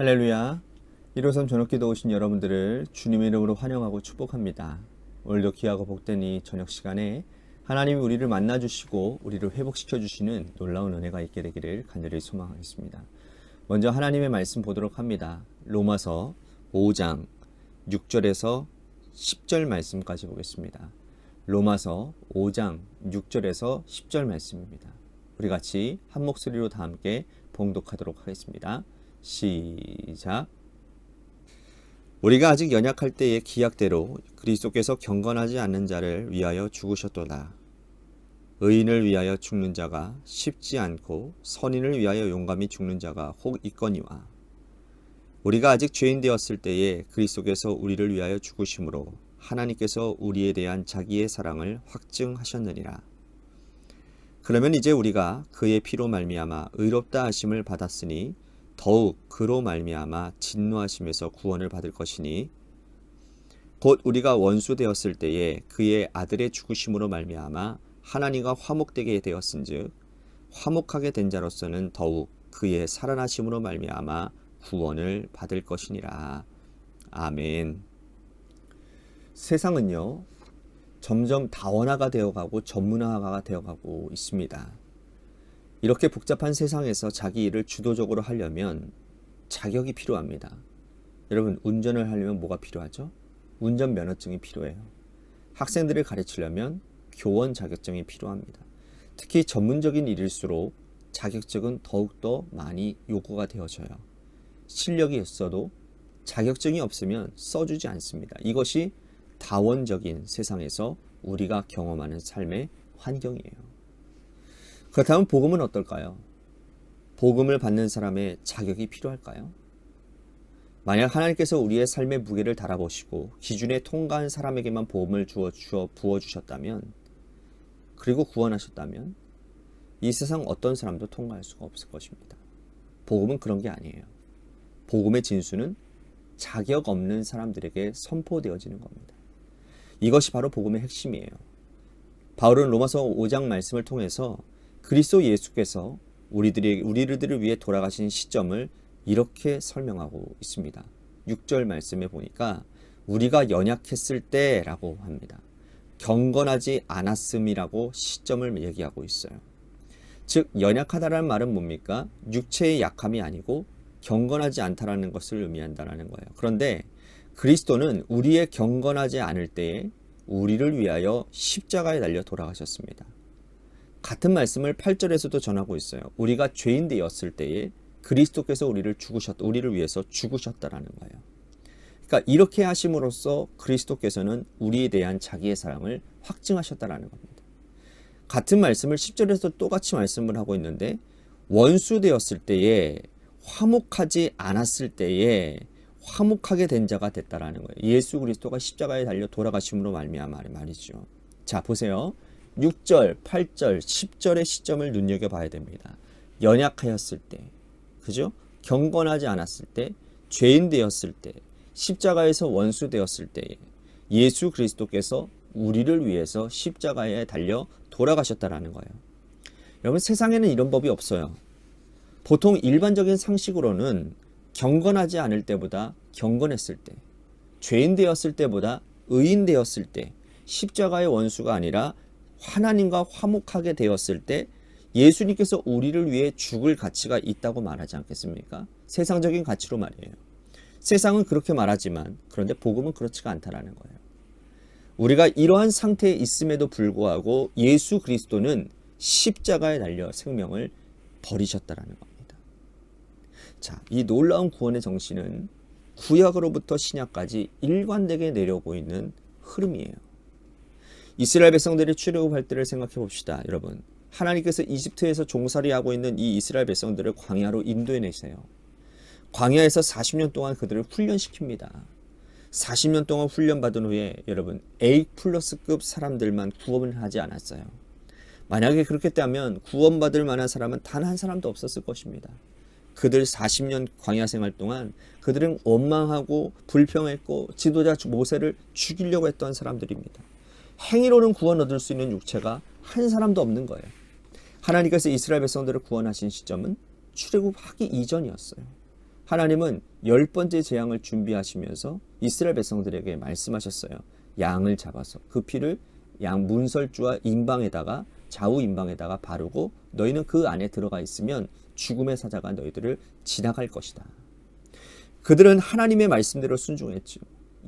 할렐루야. 1호선 저녁기도 오신 여러분들을 주님의 이름으로 환영하고 축복합니다. 오늘도 귀하고 복된 이 저녁 시간에 하나님이 우리를 만나주시고 우리를 회복시켜주시는 놀라운 은혜가 있게 되기를 간절히 소망하겠습니다. 먼저 하나님의 말씀 보도록 합니다. 로마서 5장 6절에서 10절 말씀까지 보겠습니다. 로마서 5장 6절에서 10절 말씀입니다. 우리 같이 한 목소리로 다 함께 봉독하도록 하겠습니다. 시작. 우리가 아직 연약할 때의 기약대로 그리스도께서 경건하지 않는 자를 위하여 죽으셨도다. 의인을 위하여 죽는 자가 쉽지 않고 선인을 위하여 용감히 죽는 자가 혹 있거니와, 우리가 아직 죄인 되었을 때에 그리스도께서 우리를 위하여 죽으심으로 하나님께서 우리에 대한 자기의 사랑을 확증하셨느니라. 그러면 이제 우리가 그의 피로 말미암아 의롭다 하심을 받았으니 더욱 그로 말미암아 진노하심에서 구원을 받을 것이니, 곧 우리가 원수 되었을 때에 그의 아들의 죽으심으로 말미암아 하나님과 화목되게 되었은즉 화목하게 된 자로서는 더욱 그의 살아나심으로 말미암아 구원을 받을 것이니라. 아멘. 세상은요, 점점 다원화가 되어가고 전문화가 되어가고 있습니다. 이렇게 복잡한 세상에서 자기 일을 주도적으로 하려면 자격이 필요합니다. 여러분, 운전을 하려면 뭐가 필요하죠? 운전면허증이 필요해요. 학생들을 가르치려면 교원 자격증이 필요합니다. 특히 전문적인 일일수록 자격증은 더욱더 많이 요구가 되어져요. 실력이 있어도 자격증이 없으면 써주지 않습니다. 이것이 다원적인 세상에서 우리가 경험하는 삶의 환경이에요. 그렇다면 복음은 어떨까요? 복음을 받는 사람의 자격이 필요할까요? 만약 하나님께서 우리의 삶의 무게를 달아보시고 기준에 통과한 사람에게만 복음을 부어주셨다면, 그리고 구원하셨다면 이 세상 어떤 사람도 통과할 수가 없을 것입니다. 복음은 그런 게 아니에요. 복음의 진수는 자격 없는 사람들에게 선포되어지는 겁니다. 이것이 바로 복음의 핵심이에요. 바울은 로마서 5장 말씀을 통해서 그리스도 예수께서 우리들을 위해 돌아가신 시점을 이렇게 설명하고 있습니다. 6절 말씀에 보니까 우리가 연약했을 때라고 합니다. 경건하지 않았음이라고 시점을 얘기하고 있어요. 즉, 연약하다라는 말은 뭡니까? 육체의 약함이 아니고 경건하지 않다라는 것을 의미한다는 거예요. 그런데 그리스도는 우리의 경건하지 않을 때에 우리를 위하여 십자가에 달려 돌아가셨습니다. 같은 말씀을 8절에서도 전하고 있어요. 우리가 죄인 되었을 때에 그리스도께서 우리를 위해서 죽으셨다라는 거예요. 그러니까 이렇게 하심으로써 그리스도께서는 우리에 대한 자기의 사랑을 확증하셨다라는 겁니다. 같은 말씀을 10절에서 똑같이 말씀을 하고 있는데, 원수 되었을 때에 화목하지 않았을 때에 화목하게 된 자가 됐다라는 거예요. 예수 그리스도가 십자가에 달려 돌아가심으로 말미암아 말이죠. 자, 보세요. 6절, 8절, 10절의 시점을 눈여겨봐야 됩니다. 연약하였을 때, 그죠? 경건하지 않았을 때, 죄인 되었을 때, 십자가에서 원수 되었을 때 예수 그리스도께서 우리를 위해서 십자가에 달려 돌아가셨다라는 거예요. 여러분, 세상에는 이런 법이 없어요. 보통 일반적인 상식으로는 경건하지 않을 때보다 경건했을 때, 죄인 되었을 때보다 의인 되었을 때, 십자가의 원수가 아니라 하나님과 화목하게 되었을 때 예수님께서 우리를 위해 죽을 가치가 있다고 말하지 않겠습니까? 세상적인 가치로 말이에요. 세상은 그렇게 말하지만, 그런데 복음은 그렇지가 않다라는 거예요. 우리가 이러한 상태에 있음에도 불구하고 예수 그리스도는 십자가에 달려 생명을 버리셨다라는 겁니다. 자, 이 놀라운 구원의 정신은 구약으로부터 신약까지 일관되게 내려오고 있는 흐름이에요. 이스라엘 백성들이 출애굽할 때를 생각해 봅시다. 여러분, 하나님께서 이집트에서 종살이하고 있는 이 이스라엘 백성들을 광야로 인도해내세요. 광야에서 40년 동안 그들을 훈련시킵니다. 40년 동안 훈련받은 후에 여러분, A+급 사람들만 구원을 하지 않았어요. 만약에 그렇게 했다면 구원받을 만한 사람은 단 한 사람도 없었을 것입니다. 그들 40년 광야 생활 동안 그들은 원망하고 불평했고 지도자 모세를 죽이려고 했던 사람들입니다. 행위로는 구원 얻을 수 있는 육체가 한 사람도 없는 거예요. 하나님께서 이스라엘 백성들을 구원하신 시점은 출애굽하기 이전이었어요. 하나님은 10번째 재앙을 준비하시면서 이스라엘 백성들에게 말씀하셨어요. 양을 잡아서 그 피를 양 문설주와 임방에다가 좌우 임방에다가 바르고 너희는 그 안에 들어가 있으면 죽음의 사자가 너희들을 지나갈 것이다. 그들은 하나님의 말씀대로 순종했죠.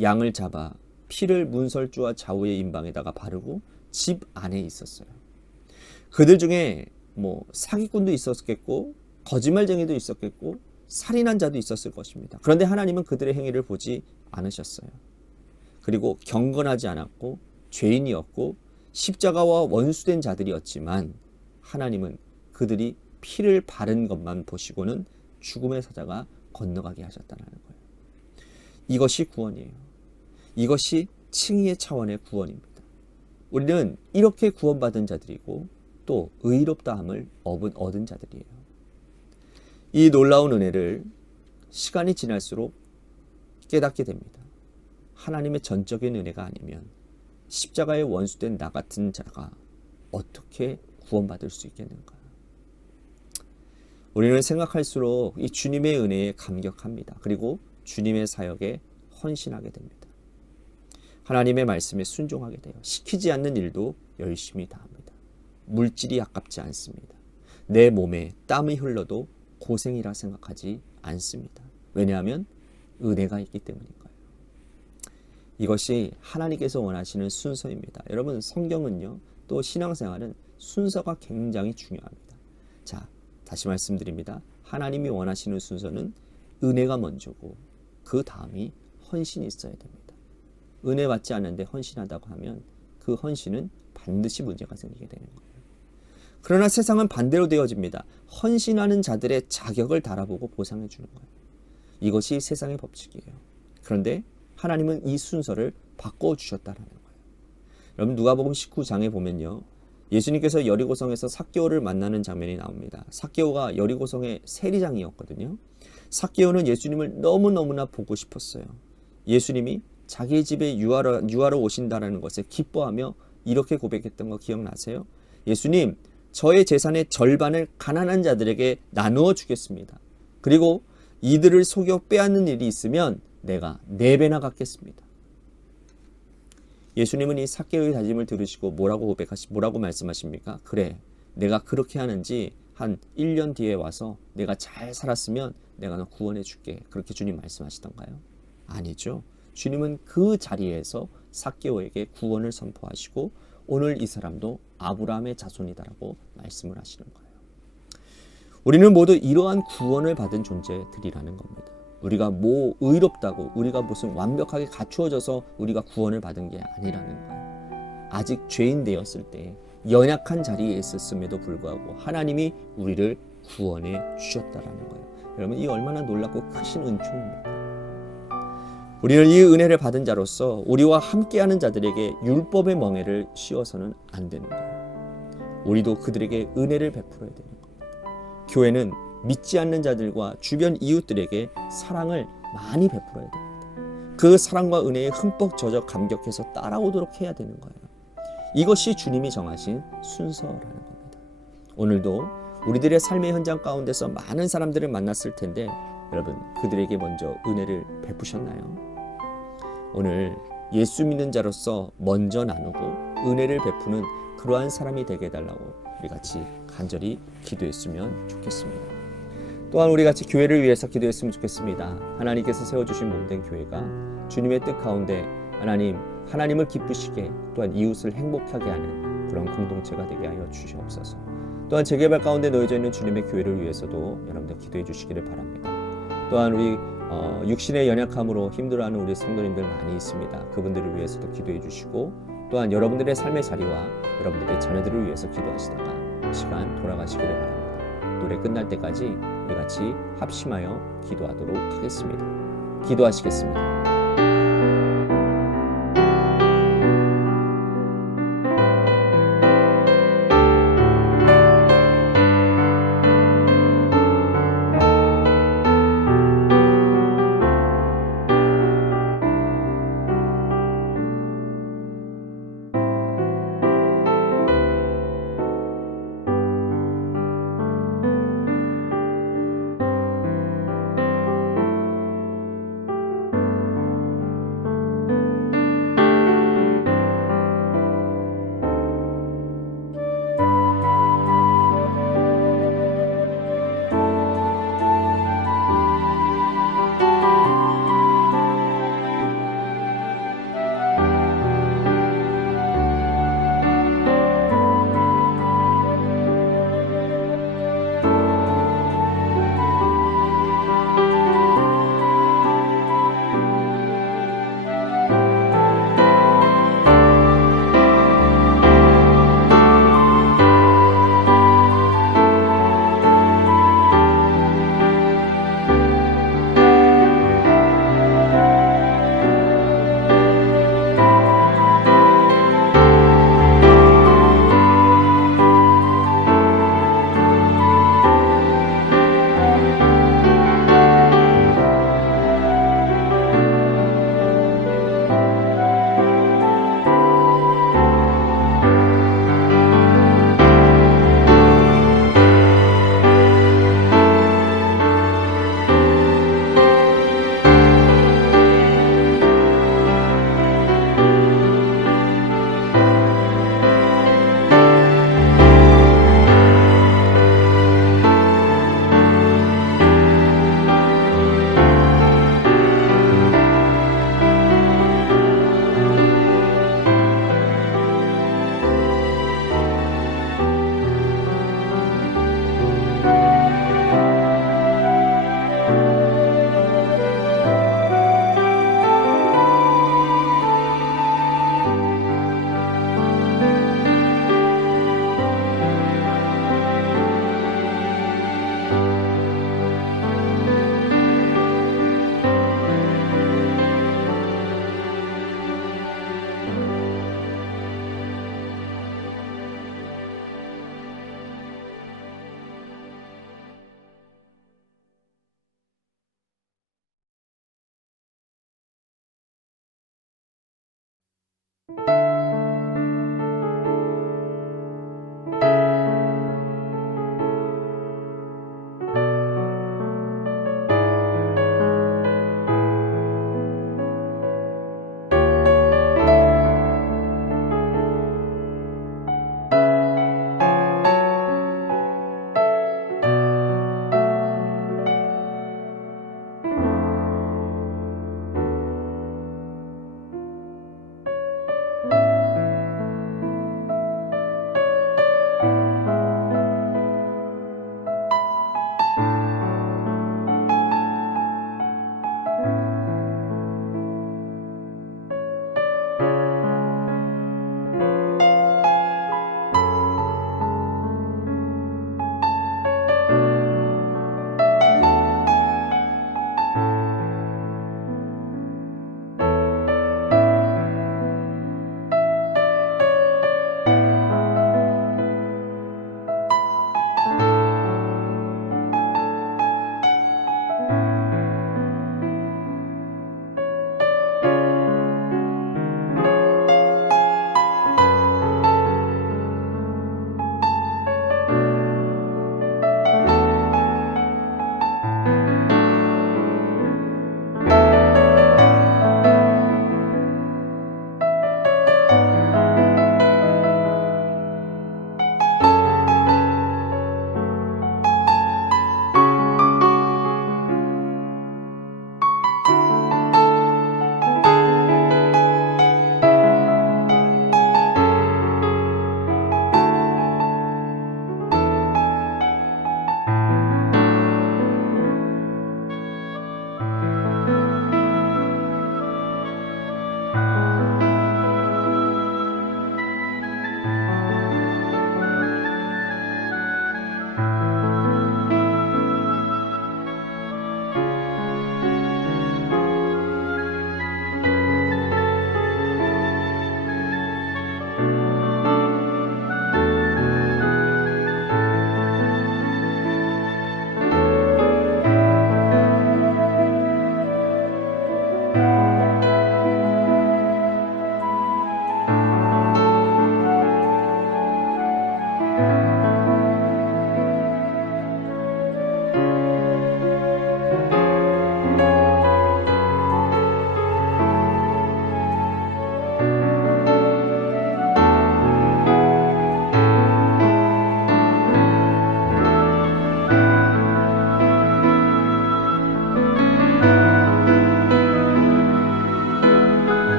양을 잡아 피를 문설주와 좌우의 임방에다가 바르고 집 안에 있었어요. 그들 중에 사기꾼도 있었겠고 거짓말쟁이도 있었겠고 살인한 자도 있었을 것입니다. 그런데 하나님은 그들의 행위를 보지 않으셨어요. 그리고 경건하지 않았고 죄인이었고 십자가와 원수된 자들이었지만 하나님은 그들이 피를 바른 것만 보시고는 죽음의 사자가 건너가게 하셨다는 거예요. 이것이 구원이에요. 이것이 칭의의 차원의 구원입니다. 우리는 이렇게 구원받은 자들이고 또 의롭다함을 얻은 자들이에요. 이 놀라운 은혜를 시간이 지날수록 깨닫게 됩니다. 하나님의 전적인 은혜가 아니면 십자가의 원수된 나 같은 자가 어떻게 구원받을 수 있겠는가? 우리는 생각할수록 이 주님의 은혜에 감격합니다. 그리고 주님의 사역에 헌신하게 됩니다. 하나님의 말씀에 순종하게 돼요. 시키지 않는 일도 열심히 다합니다. 물질이 아깝지 않습니다. 내 몸에 땀이 흘러도 고생이라 생각하지 않습니다. 왜냐하면 은혜가 있기 때문인가요? 이것이 하나님께서 원하시는 순서입니다. 여러분, 성경은요, 또 신앙생활은 순서가 굉장히 중요합니다. 자, 다시 말씀드립니다. 하나님이 원하시는 순서는 은혜가 먼저고 그 다음이 헌신이 있어야 됩니다. 은혜 받지 않는데 헌신한다고 하면 그 헌신은 반드시 문제가 생기게 되는 거예요. 그러나 세상은 반대로 되어집니다. 헌신하는 자들의 자격을 달아보고 보상해 주는 거예요. 이것이 세상의 법칙이에요. 그런데 하나님은 이 순서를 바꿔주셨다는 거예요. 여러분, 누가복음 19장에 보면요, 예수님께서 여리고성에서 삭개오를 만나는 장면이 나옵니다. 삭개오가 여리고성의 세리장이었거든요. 삭개오는 예수님을 너무너무나 보고 싶었어요. 예수님이 자기 집에 유하러 오신다는 것에 기뻐하며 이렇게 고백했던 거 기억나세요? 예수님, 저의 재산의 절반을 가난한 자들에게 나누어 주겠습니다. 그리고 이들을 속여 빼앗는 일이 있으면 내가 4배나 갚겠습니다. 예수님은 이 삭개오의 다짐을 들으시고 뭐라고 말씀하십니까? 그래, 내가 그렇게 하는지 한 1년 뒤에 와서 내가 잘 살았으면 내가 너 구원해 줄게. 그렇게 주님 말씀하시던가요? 아니죠. 주님은 그 자리에서 삭개오에게 구원을 선포하시고 오늘 이 사람도 아브라함의 자손이다라고 말씀을 하시는 거예요. 우리는 모두 이러한 구원을 받은 존재들이라는 겁니다. 우리가 의롭다고 우리가 무슨 완벽하게 갖추어져서 우리가 구원을 받은 게 아니라는 거예요. 아직 죄인 되었을 때 연약한 자리에 있었음에도 불구하고 하나님이 우리를 구원해 주셨다라는 거예요. 여러분, 이 얼마나 놀랍고 크신 은총입니까? 우리는 이 은혜를 받은 자로서 우리와 함께하는 자들에게 율법의 멍에를 씌워서는 안 되는 거예요. 우리도 그들에게 은혜를 베풀어야 되는 겁니다. 교회는 믿지 않는 자들과 주변 이웃들에게 사랑을 많이 베풀어야 됩니다. 그 사랑과 은혜에 흠뻑 젖어 감격해서 따라오도록 해야 되는 거예요. 이것이 주님이 정하신 순서라는 겁니다. 오늘도 우리들의 삶의 현장 가운데서 많은 사람들을 만났을 텐데 여러분, 그들에게 먼저 은혜를 베푸셨나요? 오늘 예수 믿는 자로서 먼저 나누고 은혜를 베푸는 그러한 사람이 되게 해달라고 우리 같이 간절히 기도했으면 좋겠습니다. 또한 우리 같이 교회를 위해서 기도했으면 좋겠습니다. 하나님께서 세워주신 몸된 교회가 주님의 뜻 가운데 하나님을 기쁘시게 또한 이웃을 행복하게 하는 그런 공동체가 되게 하여 주시옵소서. 또한 재개발 가운데 놓여져 있는 주님의 교회를 위해서도 여러분들 기도해 주시기를 바랍니다. 또한 우리 육신의 연약함으로 힘들어하는 우리 성도님들 많이 있습니다. 그분들을 위해서도 기도해 주시고 또한 여러분들의 삶의 자리와 여러분들의 자녀들을 위해서 기도하시다가 시간 돌아가시기를 바랍니다. 노래 끝날 때까지 우리 같이 합심하여 기도하도록 하겠습니다. 기도하시겠습니다.